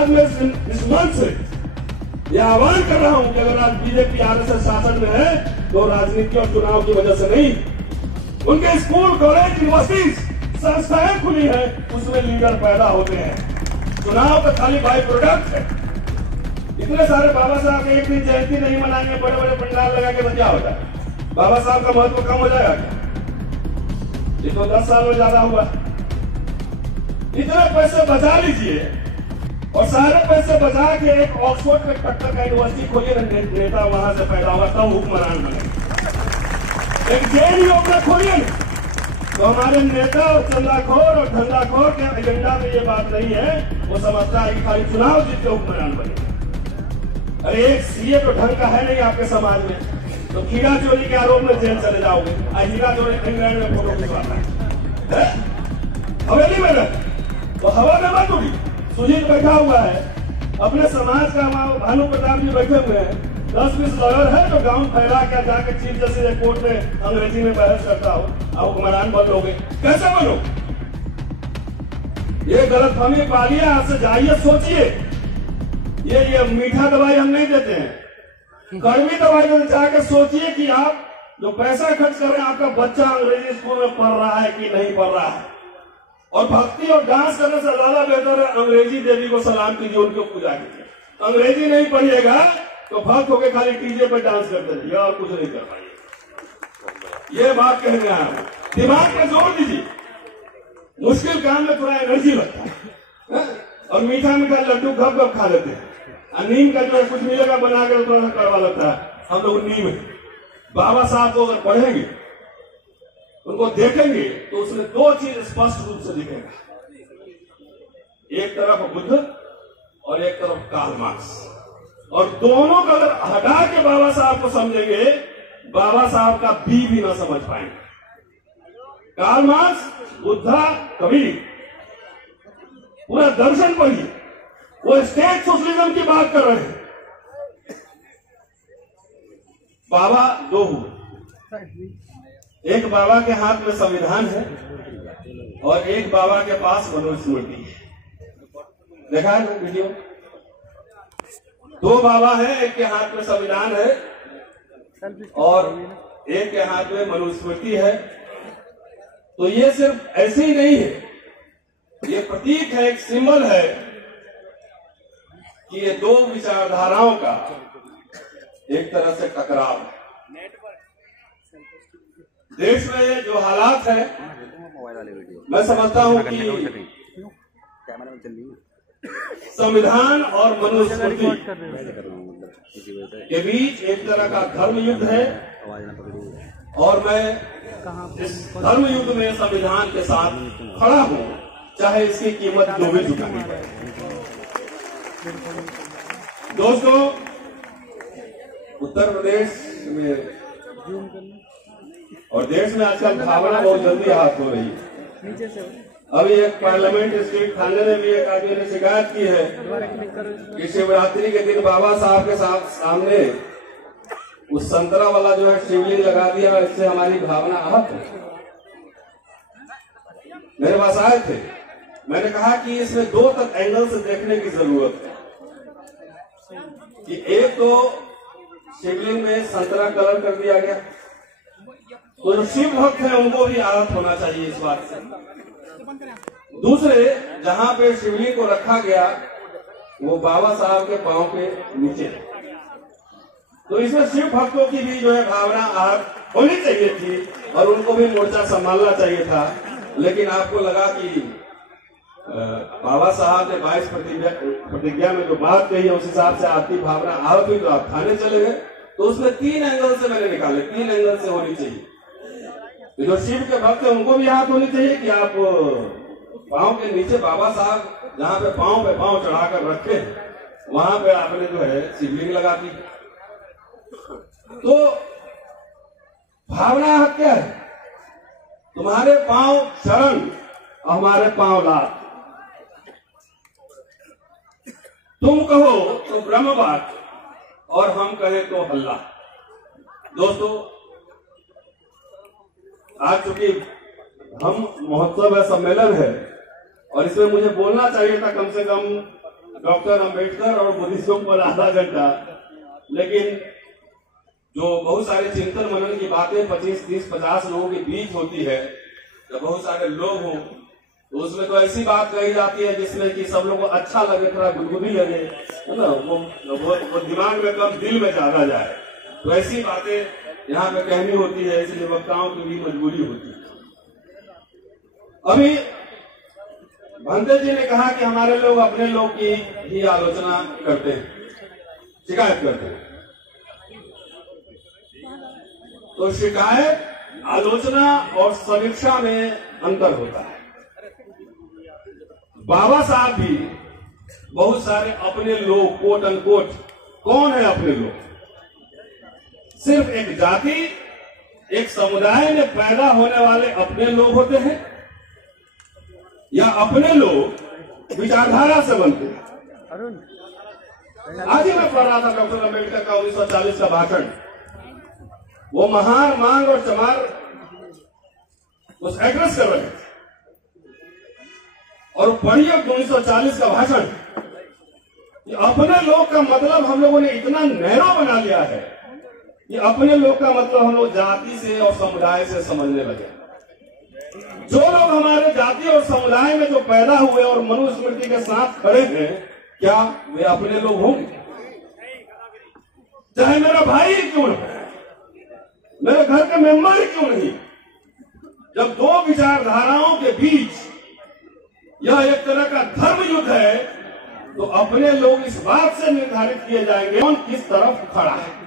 आज मैं इस मंच से यह आह्वान कर रहा हूं कि अगर आज बीजेपी आरएसएस शासन में है तो राजनीति और चुनाव की वजह से नहीं, उनके स्कूल, कॉलेज, यूनिवर्सिटी, संस्थाएं खुली है, उसमें लीडर पैदा होते हैं। चुनाव तो खाली बाई प्रोडक्ट है। इतने सारे बाबा साहब एक दिन जयंती नहीं मनाएंगे, बड़े बड़े पंडाल लगा के तो क्या होता है? बाबा साहब का महत्व कम हो जाएगा क्या? ये तो 10 साल में ज्यादा हुआ। इतने पैसे बचा लीजिए और सारे पैसे बचा के एक ऑक्सफोर्ड में टक्कर का यूनिवर्सिटी खोलिए, नेता वहां से पैदा होगा, तब हुक्मरान बने। एक जेएनयू अपना खोलिए तो हमारे नेता और चंदाखोर और धंधाखोर के एजेंडा में ये बात नहीं है। वो समझता है कि खाली चुनाव जीत के हुक्मरान बने। अरे एक सीए तो ढंग का है नहीं आपके समाज में, तो हीरा चोरी के आरोप में जेल चले जाओगे। आज हीरा चोरी इंग्लैंड में फोटो खिंचवाता है, हवेली में रहे तो हवा में मत उड़ी। सुजीत बैठा हुआ है, अपने समाज का भानु प्रताप जी बैठे हुए हैं, 10-20 लॉयर है तो गांव फैला क्या जाके चीफ जस्टिस कोर्ट में अंग्रेजी में बहस करता हो, आप हुक्मरान बनोगे, कैसे बनो? ये गलतफहमी पालिए, आपसे जाइए, सोचिए। ये मीठा दवाई हम नहीं देते हैं, कड़वी दवाई देते। जाके सोचिए कि आप जो पैसा खर्च कर रहे हैं, आपका बच्चा अंग्रेजी स्कूल में पढ़ रहा है कि नहीं पढ़ रहा है। और भक्ति और डांस करने से ज्यादा बेहतर है अंग्रेजी देवी को सलाम कीजिए, उनकी पूजा कीजिए। अंग्रेजी नहीं पढ़िएगा तो भक्त होकर खाली डीजे पर डांस करते रहिए और कुछ नहीं कर पाइए। ये बात कहने आया हूं, दिमाग में जोर दीजिए। मुश्किल काम में थोड़ा एनर्जी लगता है और मीठा मीठा लड्डू गप गप खा लेते हैं। नीम का जो है कुछ मिलेगा बना कर थोड़ा सा कड़वा लगता है। हम लोग नीम है। बाबा साहब को अगर पढ़ेंगे, उनको देखेंगे तो उसमें 2 चीज स्पष्ट रूप से दिखेगा। एक तरफ बुद्ध और एक तरफ कार्ल मार्क्स, और दोनों का अगर हटा के बाबा साहब को समझेंगे, बाबा साहब का भी ना समझ पाएंगे। कार्ल मार्क्स, बुद्धा, कबीर, पूरा दर्शन पढ़िए। वो स्टेट सोशलिज्म की बात कर रहे हैं। बाबा 2 हुए, एक बाबा के हाथ में संविधान है और एक बाबा के पास मनुस्मृति है। देखा है ना वीडियो? 2 बाबा है, एक के हाथ में संविधान है और एक के हाथ में मनुस्मृति है। तो ये सिर्फ ऐसे ही नहीं है, ये प्रतीक है, एक सिंबल है कि ये 2 विचारधाराओं का एक तरह से टकराव है। देश में जो हालात है, मैं समझता हूं कि संविधान और मनुस्मृति के बीच एक तरह का धर्म युद्ध है और मैं इस धर्म युद्ध में संविधान के साथ खड़ा हूं, चाहे इसकी कीमत जो भी चुकानी पड़े। दोस्तों, उत्तर प्रदेश में और देश में आजकल भावना बहुत जल्दी हाथ हो रही है। अभी एक पार्लियामेंट स्ट्रीट थाने में भी एक आदमी ने शिकायत की है कि शिवरात्रि के दिन बाबा साहब के सामने उस संतरा वाला जो है शिवलिंग लगा दिया, इससे हमारी भावना आहत है। मेरे पास आए थे, मैंने कहा कि इसमें 2 एंगल से देखने की जरूरत है कि एक तो शिवलिंग में संतरा कलर कर दिया गया, तो जो शिव भक्त हैं उनको भी आहत होना चाहिए इस बात से। दूसरे, जहां पे शिवलिंग को रखा गया वो बाबा साहब के पांव के नीचे, तो इसमें शिव भक्तों की भी जो है भावना आहत होनी चाहिए थी और उनको भी मोर्चा संभालना चाहिए था। लेकिन आपको लगा कि बाबा साहब ने 22 प्रतिज्ञा में जो बात कही है उस हिसाब से आपकी भावना आहत हुई तो आप थाने चले गए। तो उसमें 3 एंगल से मैंने निकाले, 3 एंगल से होनी चाहिए। जो शिव के भक्त है उनको भी याद होनी चाहिए कि आप पांव के नीचे बाबा साहब जहां पे पांव चढ़ाकर रखे वहां पे आपने जो है शिवलिंग लगा दी। तो भावना क्या है? तुम्हारे पांव शरण, हमारे पांव लात। तुम कहो तो ब्रह्मवाद और हम कहें तो हल्ला। दोस्तों, आज चूंकि हम महोत्सव है, सम्मेलन है और इसमें मुझे बोलना चाहिए था कम से कम डॉक्टर अंबेडकर और बुद्धिज्म पर आधा घंटा, लेकिन जो बहुत सारे चिंतन मनन की बातें 25, 30, 50 लोगों के बीच होती है, जब बहुत सारे लोग हों तो उसमें तो ऐसी बात कही जाती है जिसमें कि सब लोगों को अच्छा लगे, थोड़ा गुदगुदी लगे, है ना, वो दिमाग में कम दिल में ज्यादा जाए। तो ऐसी बातें यहाँ पे कहनी होती है, इसलिए वक्ताओं की भी मजबूरी होती है। अभी भंते जी ने कहा कि हमारे लोग अपने लोग की ही आलोचना करते हैं, शिकायत करते हैं। तो शिकायत, आलोचना और समीक्षा में अंतर होता है। बाबा साहब भी बहुत सारे अपने लोग, कोट अनकोट, कौन है अपने लोग? सिर्फ एक जाति, एक समुदाय में पैदा होने वाले अपने लोग होते हैं, या अपने लोग विचारधारा से बनते हैं। आज ही मैं पढ़ रहा था डॉक्टर अंबेडकर का 1940 का भाषण। वो महार, मांग और चमार उस एड्रेस कर रहे थे, और पढ़िए 1940 का भाषण। अपने लोग का मतलब हम लोगों ने इतना नैरो बना लिया है कि अपने लोग का मतलब हम लोग जाति से और समुदाय से समझने लगे। जो लोग हमारे जाति और समुदाय में जो पैदा हुए और मनुस्मृति के साथ खड़े हैं, क्या वे अपने लोग होंगे? चाहे मेरा भाई क्यों न हो, मेरे घर के मेंबर क्यों नहीं, जब दो विचारधाराओं के बीच यह एक तरह का धर्म युद्ध है, तो अपने लोग इस बात से निर्धारित किए जाएंगे कौन किस तरफ खड़ा है।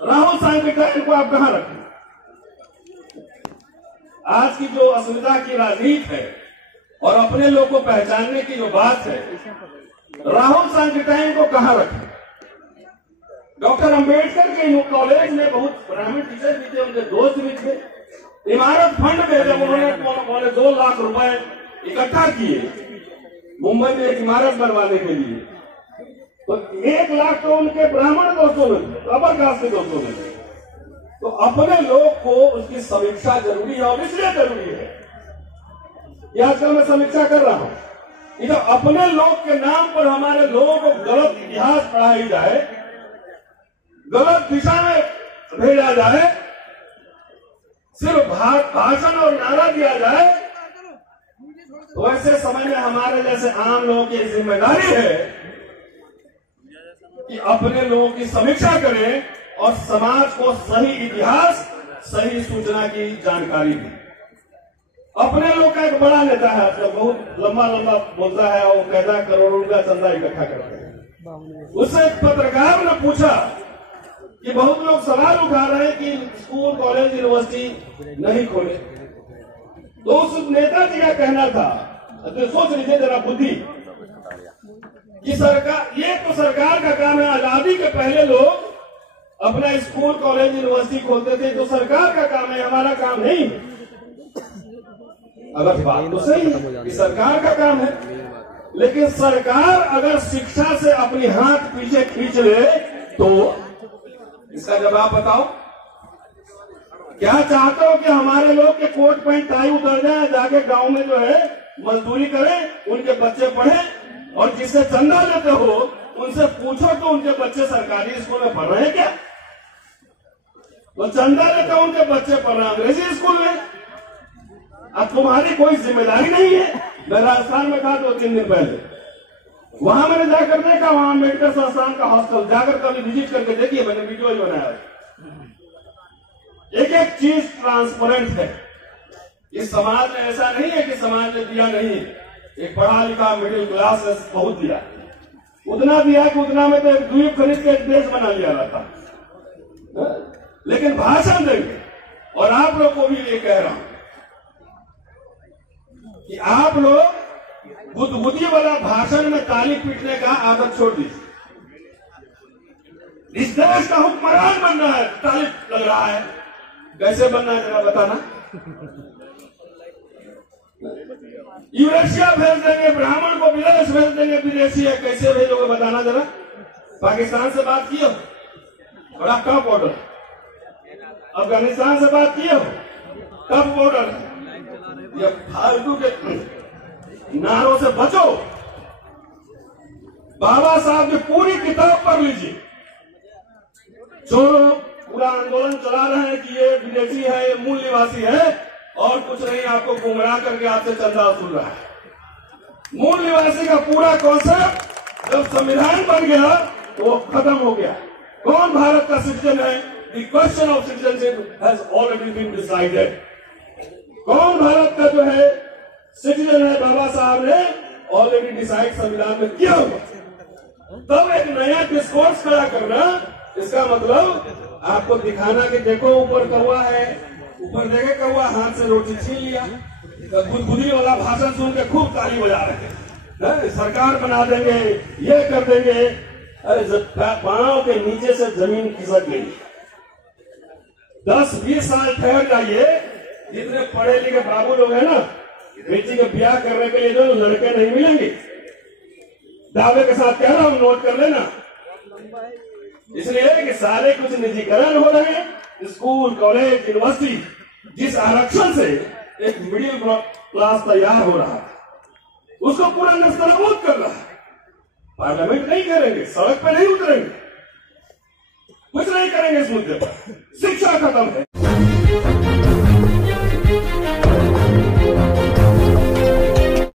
राहुल सांकृतिक इनको आप कहां रखें? आज की जो अस्मिता की राजनीति है और अपने लोग को पहचानने की जो बात है, राहुल सांकृतिक को कहां रखें? डॉक्टर अंबेडकर के कॉलेज में बहुत ब्राह्मण टीचर भी थे, उनके दोस्त भी थे। इमारत फंड में जब उन्होंने 2 लाख रुपए इकट्ठा किए मुंबई में एक इमारत बनवाने के लिए, तो 1 लाख तो उनके ब्राह्मण दोस्तों में, अपर कास्ट के दोस्तों में। तो अपने लोग को उसकी समीक्षा जरूरी है, और इसलिए जरूरी है कि आजकल मैं समीक्षा कर रहा हूं कि जब अपने लोग के नाम पर हमारे लोगों को गलत इतिहास पढ़ाई जाए, गलत दिशा में भेजा जाए, सिर्फ भाषण और नारा दिया जाए, तो ऐसे समय में हमारे जैसे आम लोगों की जिम्मेदारी है कि अपने लोगों की समीक्षा करें और समाज को सही इतिहास, सही सूचना की जानकारी दी। अपने लोग का एक बड़ा नेता है, आजकल बहुत लंबा लंबा बोलता है और कहता है करोड़ों का चंदा इकट्ठा करते हैं। उससे एक पत्रकार ने पूछा कि बहुत लोग सवाल उठा रहे हैं कि स्कूल, कॉलेज, यूनिवर्सिटी नहीं खोले, तो उस नेता जी का कहना था, तो सोच लीजिए जरा बुद्धि, कि सरकार, ये तो सरकार का काम है। आजादी के पहले लोग अपना स्कूल, कॉलेज, यूनिवर्सिटी खोलते थे, तो सरकार का काम है, हमारा काम नहीं। अगर बात तो सही है कि सरकार का काम है, लेकिन सरकार अगर शिक्षा से अपनी हाथ पीछे खींच ले तो इसका जवाब बताओ। क्या चाहते हो कि हमारे लोग के कोट पैंट टाई उतर जाए, जाके गांव में जो है मजदूरी करें, उनके बच्चे पढ़े, और जिससे चंदा लेते हो उनसे पूछो तो उनके बच्चे सरकारी स्कूल में पढ़ रहे हैं क्या? तो चंदा लेते हो उनके बच्चे पढ़ रहे हैं अंग्रेजी स्कूल में। अब तुम्हारी कोई जिम्मेदारी नहीं है। मैं राजस्थान में था 2-3 दिन पहले, वहां मैंने जाकर देखा, वहां अम्बेडकर संस्थान का हॉस्टल, जाकर कभी विजिट करके देखिए, मैंने वीडियो ही बनाया। एक एक चीज ट्रांसपेरेंट है। इस समाज में ऐसा नहीं है कि समाज ने दिया नहीं, एक पढ़ा लिखा मिडिल क्लास ने बहुत दिया, उतना दिया कि उतना में तो एक द्वीप खरीद के एक देश बना लिया रहता। लेकिन भाषण देंगे, और आप लोग को भी ये कह रहा हूं कि आप लोग बुद्धबुद्धि वाला भाषण में ताली पीटने का आदत छोड़ दीजिए। इस देश का हुक्मरान बन रहा है, ताली लग रहा है, कैसे बनना है जरा बताना। यूरेशिया भेज देंगे, ब्राह्मण को विदेश भेज देंगे, विदेशी है, कैसे भेजोगे बताना जरा। पाकिस्तान से बात किए हो, बड़ा कब ऑर्डर। अफगानिस्तान से बात किए हो, कब ऑर्डर। ये फालतू के नारों से बचो। बाबा साहब की पूरी किताब पढ़ लीजिए। जो पूरा आंदोलन चला रहे हैं कि ये विदेशी है, ये मूल निवासी है और कुछ नहीं, आपको गुमराह करके आपसे चंदा वसूल रहा है। मूल निवासी का पूरा कॉन्सेप्ट जब संविधान बन गया तो वो खत्म हो गया। कौन भारत का सिटीजन है? The question of citizenship has already been decided. कौन भारत का जो है सिटीजन है, बाबा साहब ने ऑलरेडी डिसाइड संविधान में किया हुआ। तब एक नया डिस्कोर्स खड़ा करना, इसका मतलब आपको दिखाना कि देखो ऊपर कौवा है, ऊपर देखे कौवा हाथ से रोटी छीन लिया, खुदखुदी वाला भाषण सुन के खूब ताली बजा रहे हैं, सरकार बना देंगे, ये कर देंगे। अरे पांव के नीचे से जमीन खिसक गई। 10-20 साल ठहर जाइए। जितने पढ़े लिखे बाबू लोग हैं ना, बेटी के ब्याह करने के लिए जो लड़के नहीं मिलेंगे, दावे के साथ कह रहा हूं, नोट कर लेना। इसलिए कि सारे कुछ निजीकरण हो रहे हैं। स्कूल, कॉलेज, यूनिवर्सिटी, जिस आरक्षण से एक मिडिल क्लास तैयार हो रहा है, उसको पूरा नस्तनाबूद कर रहा है। पार्लियामेंट नहीं करेंगे, सड़क पे नहीं उतरेंगे, कुछ नहीं करेंगे इस मुद्दे पर। शिक्षा खत्म है।